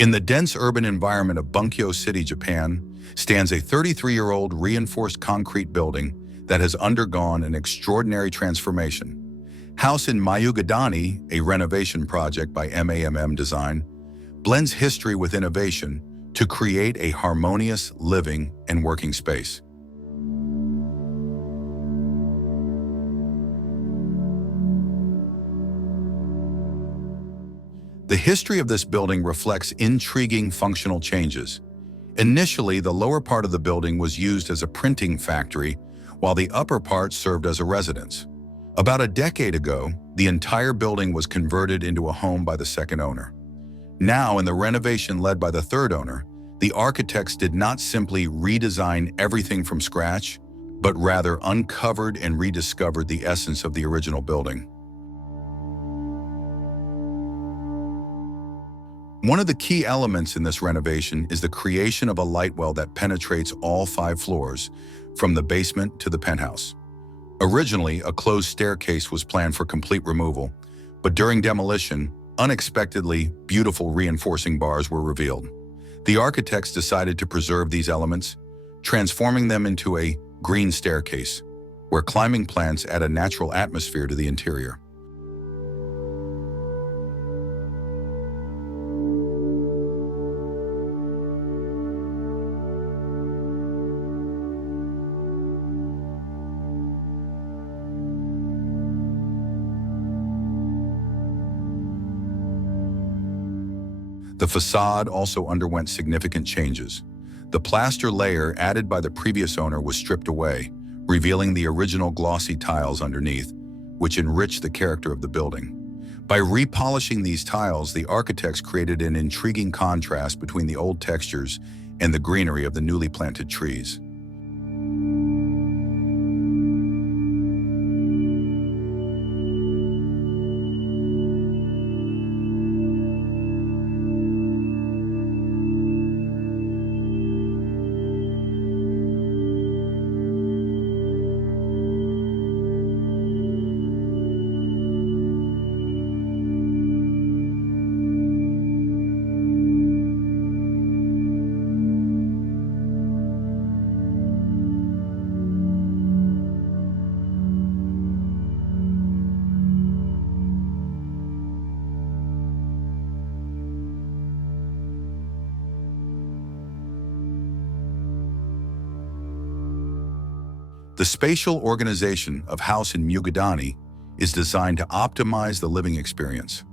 In the dense urban environment of Bunkyo City, Japan, stands a 33-year-old reinforced concrete building that has undergone an extraordinary transformation. House in Myougadani, a renovation project by MAMM DESIGN, blends history with innovation to create a harmonious living and working space. The history of this building reflects intriguing functional changes. Initially, the lower part of the building was used as a printing factory, while the upper part served as a residence. About a decade ago, the entire building was converted into a home by the second owner. Now, in the renovation led by the third owner, the architects did not simply redesign everything from scratch, but rather uncovered and rediscovered the essence of the original building. One of the key elements in this renovation is the creation of a lightwell that penetrates all 5 floors, from the basement to the penthouse. Originally, a closed staircase was planned for complete removal, but during demolition, unexpectedly, beautiful reinforcing bars were revealed. The architects decided to preserve these elements, transforming them into a green staircase, where climbing plants add a natural atmosphere to the interior. The facade also underwent significant changes. The plaster layer added by the previous owner was stripped away, revealing the original glossy tiles underneath, which enriched the character of the building. By repolishing these tiles, the architects created an intriguing contrast between the old textures and the greenery of the newly planted trees. The spatial organization of House in Myougadani is designed to optimize the living experience.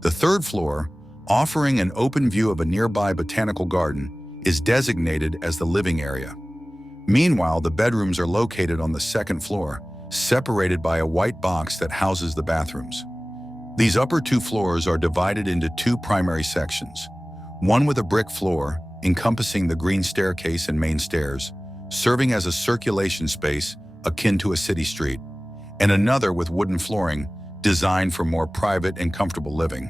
The third floor, offering an open view of a nearby botanical garden, is designated as the living area. Meanwhile, the bedrooms are located on the second floor, separated by a white box that houses the bathrooms. These upper 2 floors are divided into 2 primary sections, one with a brick floor encompassing the green staircase and main stairs, serving as a circulation space akin to a city street, and another with wooden flooring designed for more private and comfortable living.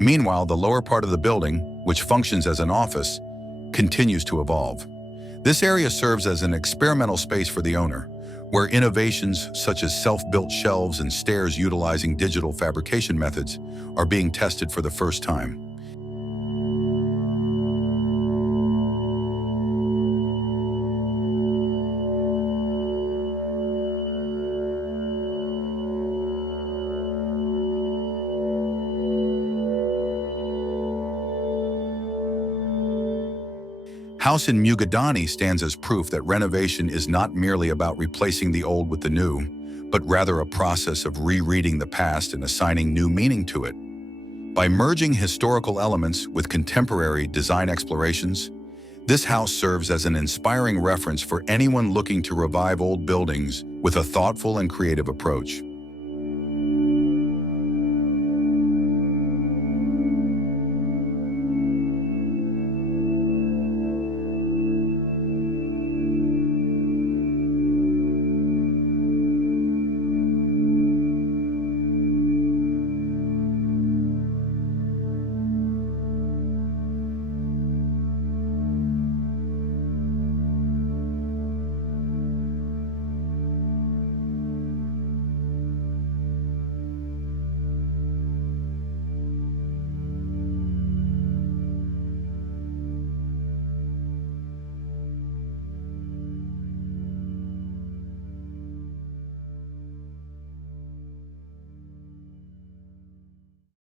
Meanwhile, the lower part of the building, which functions as an office, continues to evolve. This area serves as an experimental space for the owner, where innovations such as self-built shelves and stairs utilizing digital fabrication methods are being tested for the first time. House in Myougadani stands as proof that renovation is not merely about replacing the old with the new, but rather a process of rereading the past and assigning new meaning to it. By merging historical elements with contemporary design explorations, this house serves as an inspiring reference for anyone looking to revive old buildings with a thoughtful and creative approach.